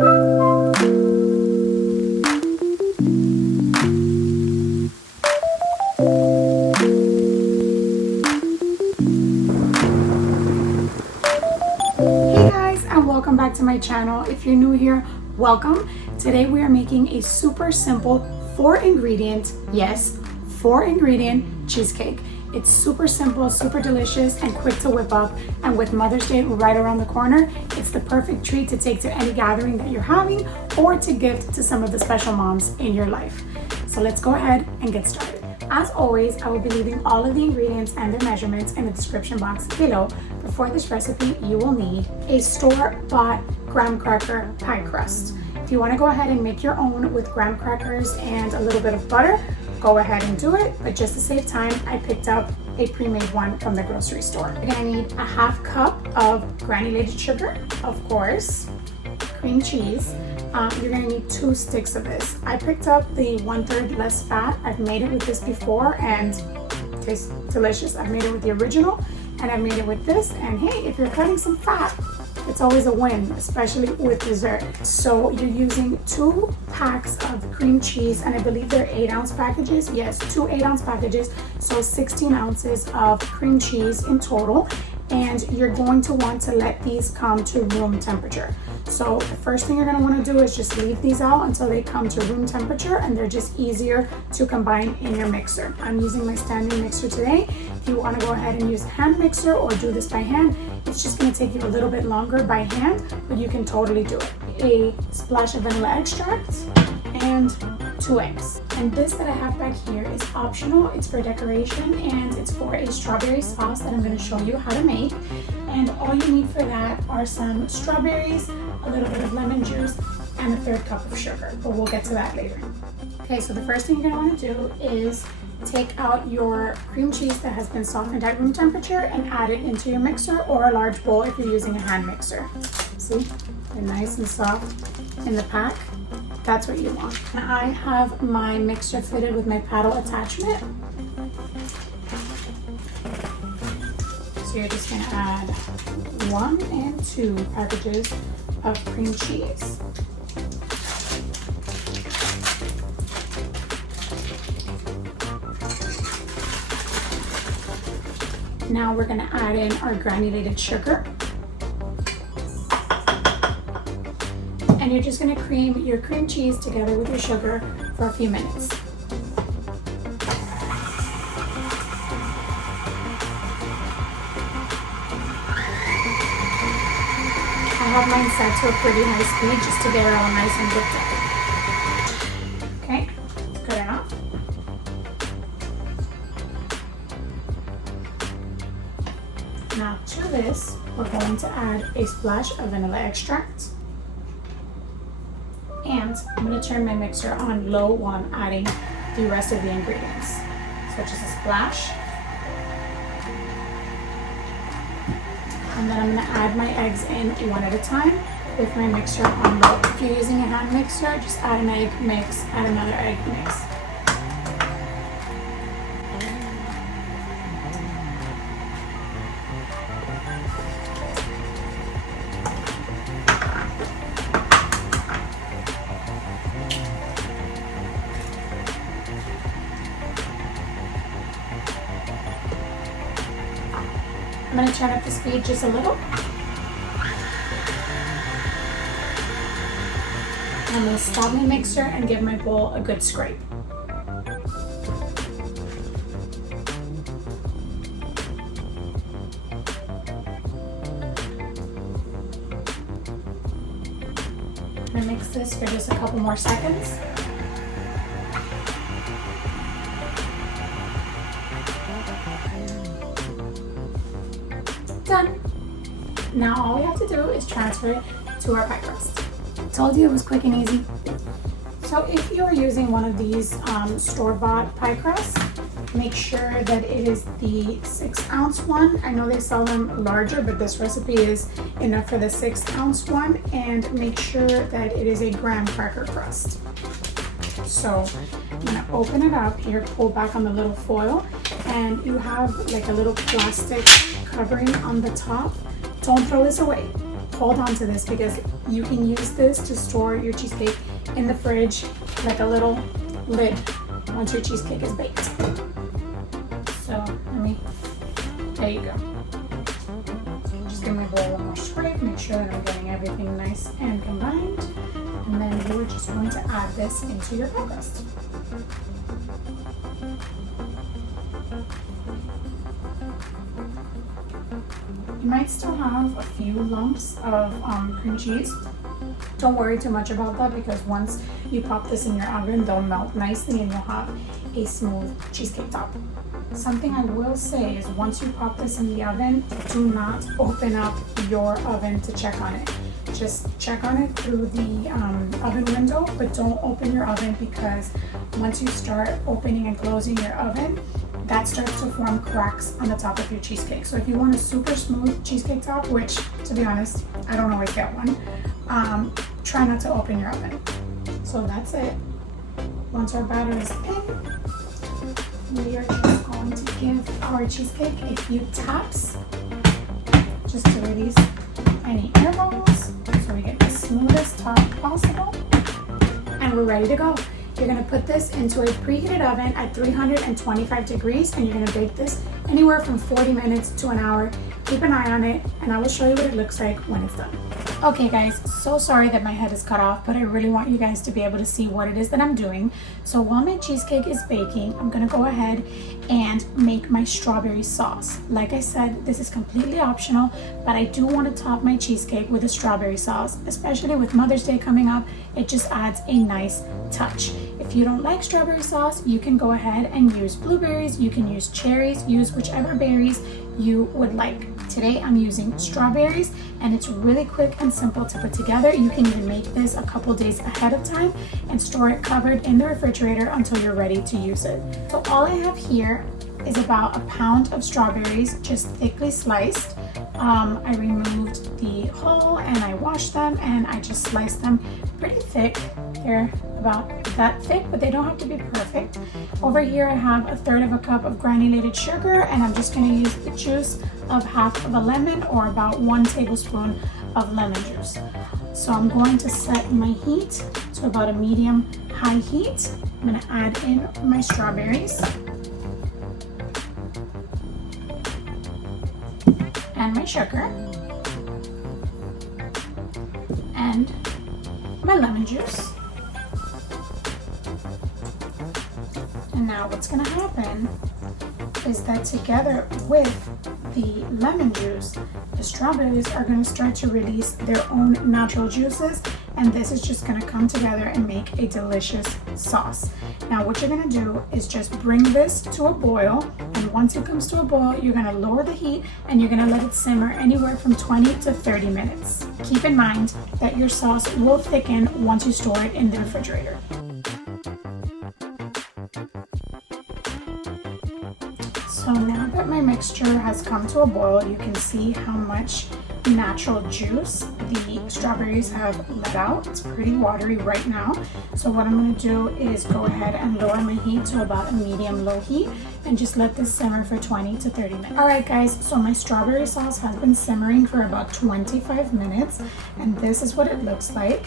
Welcome back to my channel. If you're new here, welcome. Today we are making a super simple 4-ingredient, yes, 4-ingredient cheesecake. It's super simple, super delicious, and quick to whip up. And with Mother's Day right around the corner, it's the perfect treat to take to any gathering that you're having or to gift to some of the special moms in your life. So let's go ahead and get started. As always, I will be leaving all of the ingredients and their measurements in the description box below. But for this recipe, you will need a store-bought graham cracker pie crust. If you want to go ahead and make your own with graham crackers and a little bit of butter, go ahead and do it. But just to save time, I picked up a pre-made one from the grocery store. You're gonna need a half cup of granulated sugar, of course, cream cheese. You're gonna need 2 sticks of this. I picked up the 1/3 less fat. I've made it with this before and it tastes delicious. I've made it with the original and I've made it with this. And hey, if you're cutting some fat, it's always a win, especially with dessert. So you're using 2 packs of cream cheese, and I believe they're 8-ounce packages. Yes, 2 8-ounce packages, so 16 ounces of cream cheese in total. And you're going to want to let these come to room temperature. So the first thing you're going to want to do is just leave these out until they come to room temperature, and they're just easier to combine in your mixer. I'm using my standing mixer today. If you want to go ahead and use a hand mixer or do this by hand, it's just going to take you a little bit longer by hand, but you can totally do it. A splash of vanilla extract and 2 eggs. And this that I have back here is optional. It's for decoration and it's for a strawberry sauce that I'm going to show you how to make. And all you need for that are some strawberries, a little bit of lemon juice, and a 1/3 cup of sugar, but we'll get to that later. Okay, so the first thing you're going to want to do is take out your cream cheese that has been softened at room temperature and add it into your mixer or a large bowl if you're using a hand mixer. See, they're nice and soft in the pack. That's what you want. Now I have my mixer fitted with my paddle attachment. So you're just going to add 1 and 2 packages of cream cheese. Now we're going to add in our granulated sugar. And you're just going to cream your cream cheese together with your sugar for a few minutes. I have mine set to a pretty high speed just to get it all nice and whipped up. Okay, good enough. Now to this, we're going to add a splash of vanilla extract. And I'm going to turn my mixer on low while I'm adding the rest of the ingredients. So just a splash. And then I'm going to add my eggs in one at a time with my mixer on low. If you're using a hand mixer, just add an egg, mix, add another egg, mix. I'm going to turn up the speed just a little. And I'm going to stop my mixer and give my bowl a good scrape. I'm going to mix this for just a couple more seconds. Done. Now all we have to do is transfer it to our pie crust. Told you it was quick and easy. So if you're using one of these store-bought pie crusts, make sure that it is the 6-ounce one. I know they sell them larger, but this recipe is enough for the 6-ounce one. And make sure that it is a graham cracker crust. So I'm gonna open it up here, pull back on the little foil, and you have like a little plastic covering on the top. Don't throw this away. hold on to this because you can use this to store your cheesecake in the fridge like a little lid once your cheesecake is baked. So there you go. Just give my bowl one more scrape, make sure that I'm getting everything nice and combined. And then you're just going to add this into your pie crust. You might still have a few lumps of cream cheese. Don't worry too much about that because once you pop this in your oven, they'll melt nicely and you'll have a smooth cheesecake top. Something I will say is once you pop this in the oven, do not open up your oven to check on it. Just check on it through the oven window, but don't open your oven because once you start opening and closing your oven, that starts to form cracks on the top of your cheesecake. So if you want a super smooth cheesecake top, which to be honest, I don't always get one, try not to open your oven. So that's it. Once our batter is in, we are just going to give our cheesecake a few taps just to release any air bubbles so we get the smoothest top possible. And we're ready to go. You're gonna put this into a preheated oven at 325 degrees and you're gonna bake this anywhere from 40 minutes to an hour. Keep an eye on it and I will show you what it looks like when it's done. Okay guys, so sorry that my head is cut off, but I really want you guys to be able to see what it is that I'm doing. So while my cheesecake is baking, I'm gonna go ahead and make my strawberry sauce. Like I said, this is completely optional, but I do want to top my cheesecake with a strawberry sauce, especially with Mother's Day coming up. It just adds a nice touch. If you don't like strawberry sauce, you can go ahead and use blueberries, you can use cherries, use whichever berries you would like. Today I'm using strawberries and it's really quick and simple to put together. You can even make this a couple days ahead of time and store it covered in the refrigerator until you're ready to use it. So all I have here is about a pound of strawberries, just thickly sliced. I removed the hull and I washed them and I just sliced them pretty thick. They're about that thick, but they don't have to be perfect. Over here I have 1/3 cup of granulated sugar and I'm just going to use the juice of half of a lemon or about 1 tablespoon of lemon juice. So I'm going to set my heat to about a medium-high heat. I'm going to add in my strawberries and my sugar and my lemon juice. And now what's going to happen is that together with the lemon juice, the strawberries are going to start to release their own natural juices, and this is just going to come together and make a delicious sauce. Now what you're going to do is just bring this to a boil, and once it comes to a boil, you're going to lower the heat and you're going to let it simmer anywhere from 20 to 30 minutes. Keep in mind that your sauce will thicken once you store it in the refrigerator. So now that my mixture has come to a boil, you can see how much natural juice the strawberries have let out. It's pretty watery right now. So what I'm going to do is go ahead and lower my heat to about a medium-low heat and just let this simmer for 20 to 30 minutes. Alright guys, so my strawberry sauce has been simmering for about 25 minutes and this is what it looks like.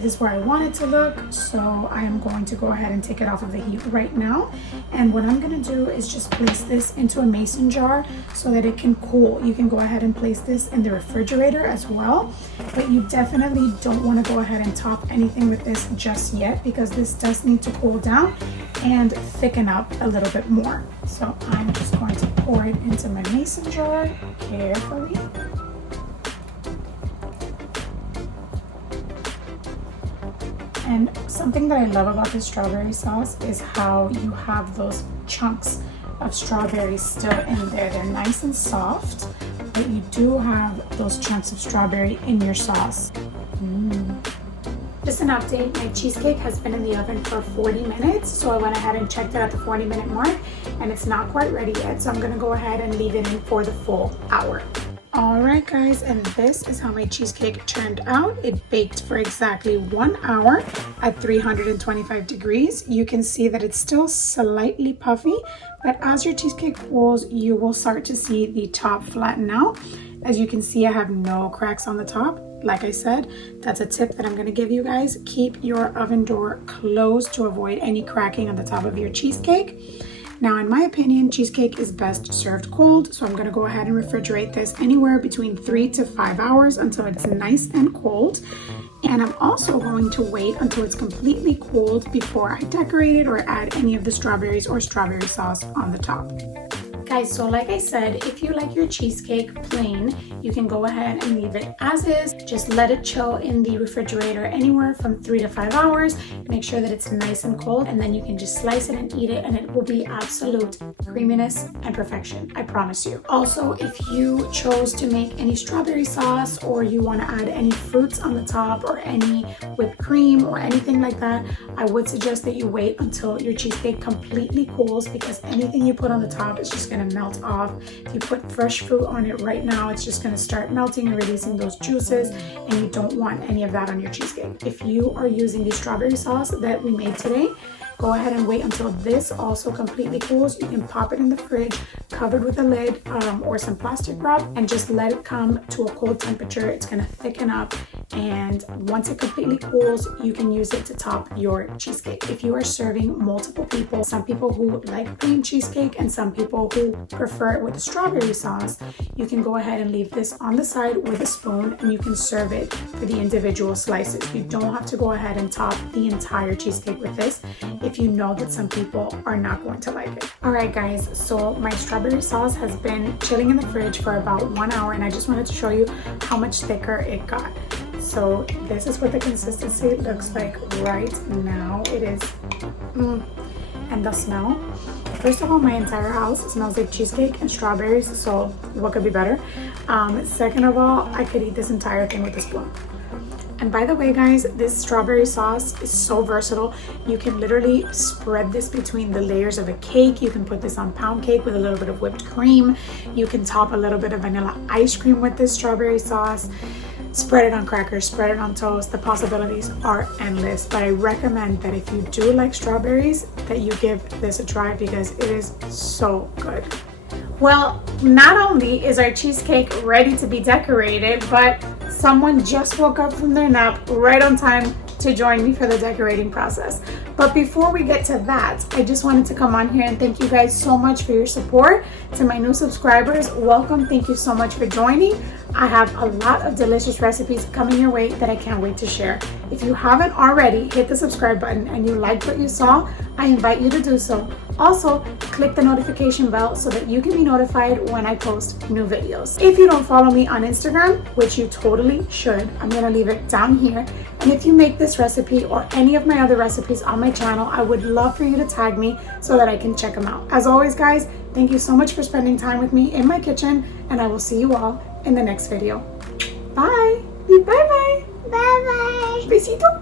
This is where I want it to look, so I am going to go ahead and take it off of the heat right now. And what I'm going to do is just place this into a mason jar so that it can cool. You can go ahead and place this in the refrigerator as well, but you definitely don't want to go ahead and top anything with this just yet because this does need to cool down and thicken up a little bit more. So I'm just going to pour it into my mason jar carefully. And something that I love about this strawberry sauce is how you have those chunks of strawberries still in there. They're nice and soft, but you do have those chunks of strawberry in your sauce. Just an update, my cheesecake has been in the oven for 40 minutes, so I went ahead and checked it at the 40-minute mark, and it's not quite ready yet, so I'm going to go ahead and leave it in for the full hour. Alright guys, and this is how my cheesecake turned out. It baked for exactly 1 hour at 325 degrees. You can see that it's still slightly puffy, but as your cheesecake cools, you will start to see the top flatten out. As you can see, I have no cracks on the top. like I said, that's a tip that I'm going to give you guys. Keep your oven door closed to avoid any cracking on the top of your cheesecake. Now, in my opinion, cheesecake is best served cold, so I'm going to go ahead and refrigerate this anywhere between 3 to 5 hours until it's nice and cold. And I'm also going to wait until it's completely cooled before I decorate it or add any of the strawberries or strawberry sauce on the top. Guys, so like I said, if you like your cheesecake plain, you can go ahead and leave it as is. Just let it chill in the refrigerator anywhere from 3 to 5 hours. Make sure that it's nice and cold, and then you can just slice it and eat it, and it will be absolute creaminess and perfection, I promise you. Also, if you chose to make any strawberry sauce, or you want to add any fruits on the top, or any whipped cream or anything like that, I would suggest that you wait until your cheesecake completely cools, because anything you put on the top is just going to melt off. If you put fresh fruit on it right now, it's just going to start melting and releasing those juices, and you don't want any of that on your cheesecake. If you are using the strawberry sauce that we made today, go ahead and wait until this also completely cools. You can pop it in the fridge, covered with a lid or some plastic wrap, and just let it come to a cold temperature. It's going to thicken up, and once it completely cools, you can use it to top your cheesecake. If you are serving multiple people, some people who like plain cheesecake and some people who prefer it with a strawberry sauce, you can go ahead and leave this on the side with a spoon, and you can serve it for the individual slices. You don't have to go ahead and top the entire cheesecake with this if you know that some people are not going to like it. All right, guys, so my strawberry sauce has been chilling in the fridge for about 1 hour, and I just wanted to show you how much thicker it got. So this is what the consistency looks like right now. It is, and the smell. First of all, my entire house smells like cheesecake and strawberries, so what could be better? Second of all, I could eat this entire thing with a spoon. And by the way, guys, this strawberry sauce is so versatile. You can literally spread this between the layers of a cake. You can put this on pound cake with a little bit of whipped cream. You can top a little bit of vanilla ice cream with this strawberry sauce. Spread it on crackers, spread it on toast. The possibilities are endless, but I recommend that if you do like strawberries, that you give this a try, because it is so good. Well, not only is our cheesecake ready to be decorated, but someone just woke up from their nap right on time to join me for the decorating process. But before we get to that, I just wanted to come on here and thank you guys so much for your support. To my new subscribers, welcome. Thank you so much for joining. I have a lot of delicious recipes coming your way that I can't wait to share. If you haven't already, hit the subscribe button, and you liked what you saw, I invite you to do so. Also, click the notification bell so that you can be notified when I post new videos. If you don't follow me on Instagram, which you totally should, I'm gonna leave it down here. And if you make this recipe or any of my other recipes on my channel, I would love for you to tag me so that I can check them out. As always, guys, thank you so much for spending time with me in my kitchen, and I will see you all in the next video. Bye. Bye-bye. Bye-bye. Besito.